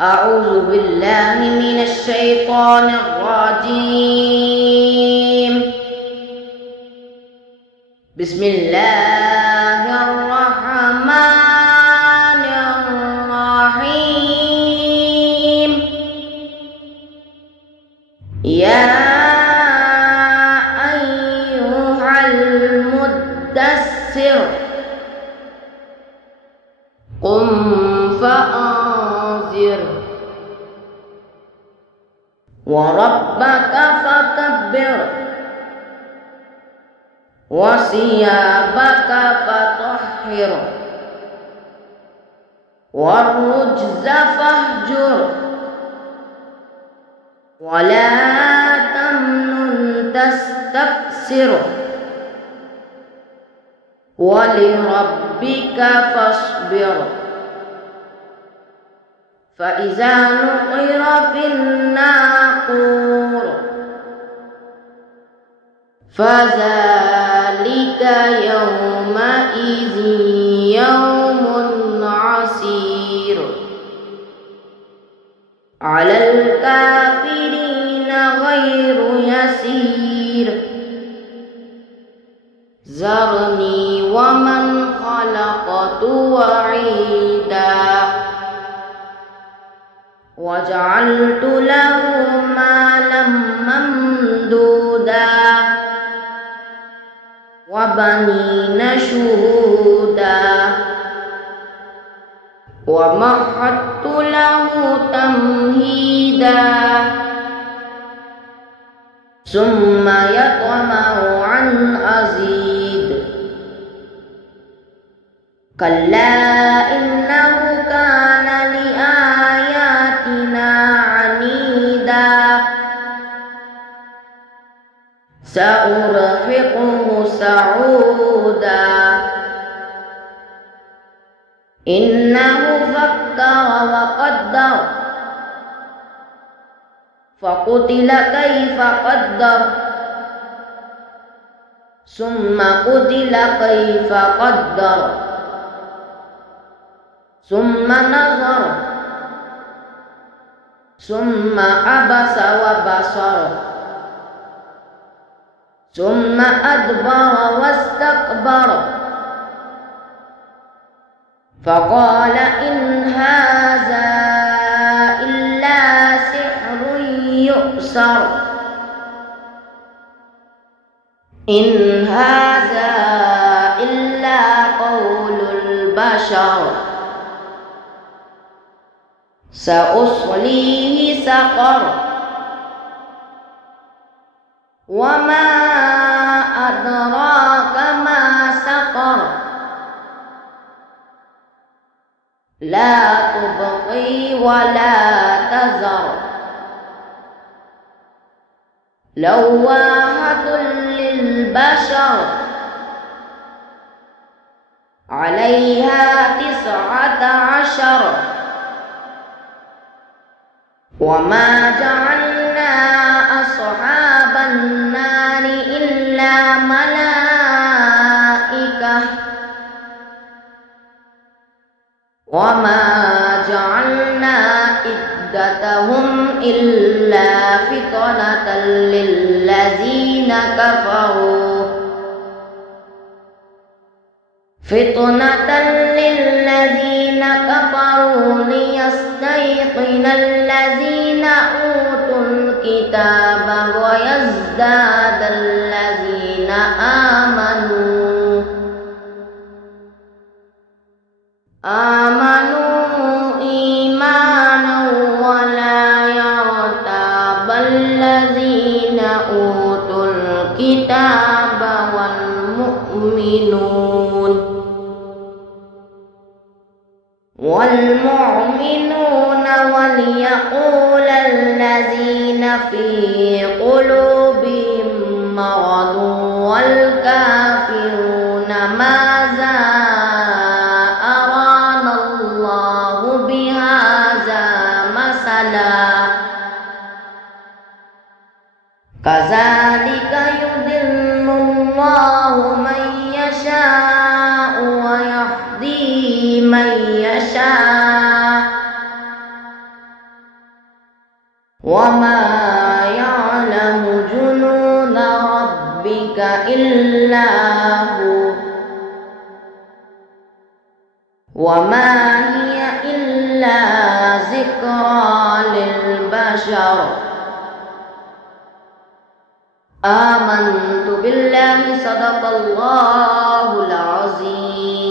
أعوذ بالله من الشيطان الرجيم. بسم الله الرحمن الرحيم. يا أيها المدثر قم فأنذر وربك فكبر وثيابك فطهر والرجز فاهجر ولا تمنن تستكثر ولربك فاصبر فإذا نقر في الناقور فذلك يومئذ يوم عسير على الكافرين غير يسير. ذرني ومن خلقت وحيدا وجعلت له مالا ممدودا وبنين شهودا ومهدت له تمهيدا ثم يطمع أن أزيد كلا إنه كان لآياتنا عنيدا سأرهقه صعودا إنه فكر وقدر فقتل كيف قدر ثم قتل كيف قدر ثم نظر ثم عبس وبصر ثم أدبر واستكبر فقال إن هذا إلا سحر يؤثر إن هذا إلا قول البشر سأصليه سقر وما أدراك ما سقر لا تبقي ولا تذر لواحة للبشر عليها 19 وما جعلنا أصحاب النار إلا ملائكة وما جعلنا عدتهم إلا فتنة للذين كفروا ليستيقن الذين أوتوا الكتاب ويزداد الذين آمنوا إيمانا ولا يرتاب الذين أوتوا الكتاب والمؤمنون وليقول الذين في قلوبهم مرض والكافرون ماذا أرانا الله بهذا مثلا كذلك يضل الله من يشاء ويهدي من يشاء وما يعلم جنود ربك إلا هو وما هي إلا ذكرى للبشر آمنت بالله صدق الله العظيم